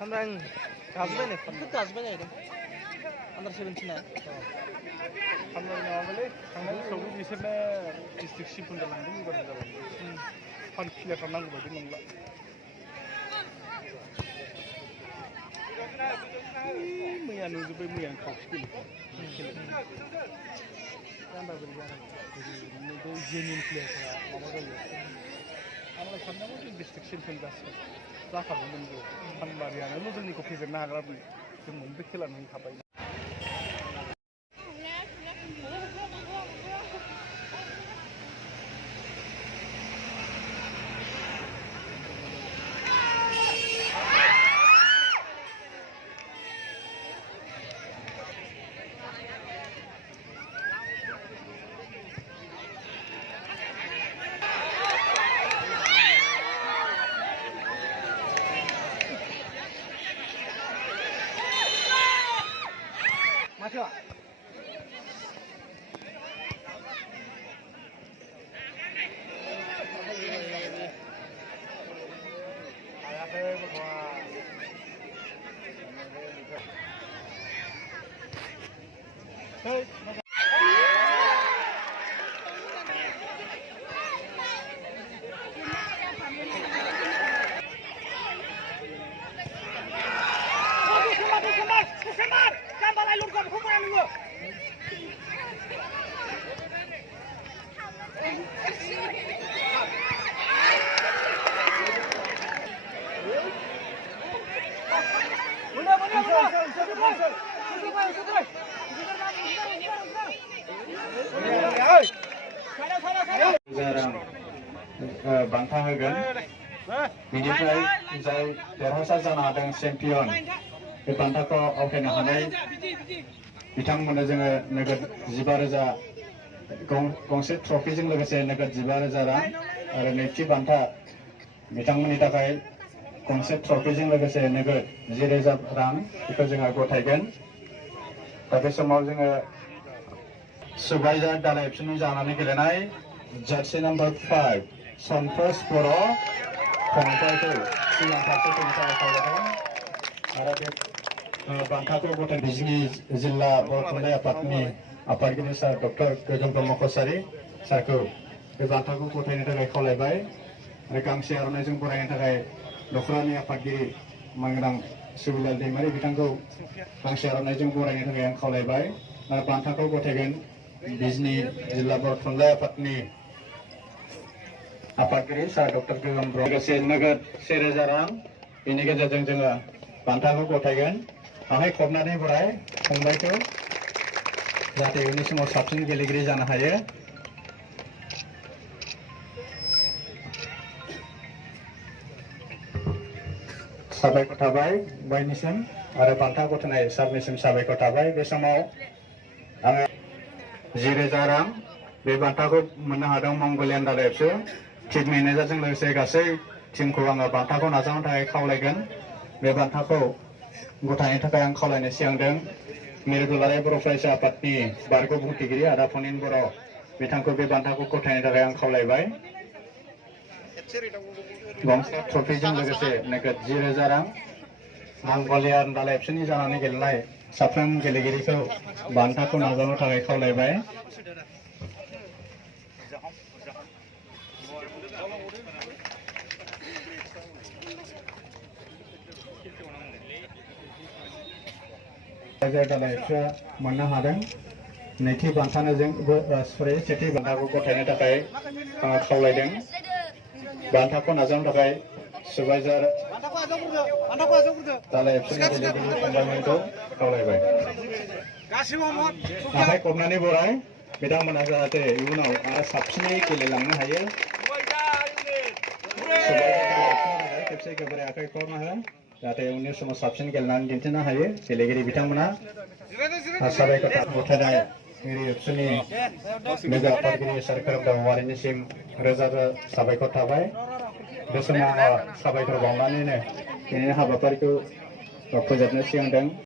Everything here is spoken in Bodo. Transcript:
Kamrang husband perfect husband aja under 17 na kamrang normally kamrang sobu biserna district ship unda langdung ibar jaban fan clear kanang badi nongla मैया नुजोब्बाय मैया खावसिगोन जाम्बा बोरै जानांगौ बै जेन्युइन प्लेयारफोरा माबा जायो आंलाय साननांगौ जों डिस्ट्रिक्ट चेम्पियन जाखागौमोन जों फानबारियानो जोंनिखौ फेजेननो हाग्रा जों मोनबो खेला नांखाबाय Masuk. बान्था होगोन बिनिफ्राय जाय देरहासार जानो हादों चेम्पियन बे बान्थाखौ आवथायनो हानाय बिथांमोननो जोङो नोगोद 15,000 गंसे ट्रफिजों लोगोसे नोगोद 15,000 रां आरो नैथि बान्था बिथांमोननि थाखाय गंसे ट्रफिजों लोगोसे नोगोद 10,000 रां बेखौ जोङो गथायगोन दा बे समाव जोङो सुबाइजार दालाय एबसुनि जानानै गेलेनाय जार्सि नाम्बार 5 सन्तोष बर' फंबायखौ सिगां फारसे फैनो थाखाय खावलायदों आरो बे बान्थाखौ गथाय बिजनि जिल्ला बर' थुनलाइ आफादनि आफादगिरि सार डक्टर गोगोम ब्रह्म कछारी सारखौ बे बान्थाखौ गथायनो थाखाय खावलायबाय आरो गांसे आर'नाइजों बरायनो थाखाय दख'रानि आफादगिरि मांग्रां सुबिलाल दैमारि बिथांखौ गांसे आर'नाइजों बरायनो थाखाय आं खावलायबाय आरो बान्थाखौ गथायगोन बिजनि जिल्ला बर' थुनलाइ आफादनि आफादगिरि सार डक्टर गोगोम ब्रह्म लोगोसे नोगोद 1,000 रां बेनि गेजेरजों जोङो बान्थाखौ गथायगोन आखाइ खबनानै बराय फंबायखौ जाहाथे इयुननि समाव साबसिन गेलेगिरि जानो हायो साबायखर थाबाय फंबायनिसिम आरो बान्था गथायनाय सारनिसिम साबायखर थाबाय बे समाव आङो 10,000 रां बे बान्थाखौ मोननो हादों मंगलियान दादा एफसु टीम मेनेजारजों लोगोसे गासै टीमखौ आङो बान्थाखौ नाजावनो थाखाय खावलायगोन बे बान्थाखौ गथायनो थाखाय आं खावलायनो सिगांदों मिरु दुलाराय बर' फरायसा आफादनि बारग' बुंथिगिरि आदा फनिन बर' बिथांखौ बे बान्थाखौ गथायनो थाखाय आं खावलायबाय गंसे ट्रफिजों लोगोसे नोगोद 10,000 रां मंगलियान दादा एफसुनि जानानै गेलेनाय साफ्रोम गेलेगिरिखौ बान्थाखौ नाजावनो थाखाय खावलायबाय दादा एफसुआ मोननो हादों नैथि बान्थानो जों सेथि बान्थाखौ गथायनो थाखाय खावलायदों बान्थाखौ नाजावनो थाखाय सुबाइजार दादा एफसुनि गेलेगिरि फंबायमोनखौ खावलायबाय आखाइ खबनानै बराय बिथांमोना जाहाथे इयुनाव आरो साबसिनै गेलेलांनो हायो खेबसे खेबरे आखाइ खबना हो जाहाथे उननि समाव साबसिन गेलेनानै दिन्थिनो हायो गेलेगिरि बिथांमोना साबायखर गथायनाय मिरु एफसुनि लोगो आफादगिरि सार खोरोमदाव औवारिनिसिम रोजा रोजा साबायखर थाबाय बे समाव साबायखर बावनानैनो दिनैनि हाबाफारिखौ फोजोबनो सिगांदों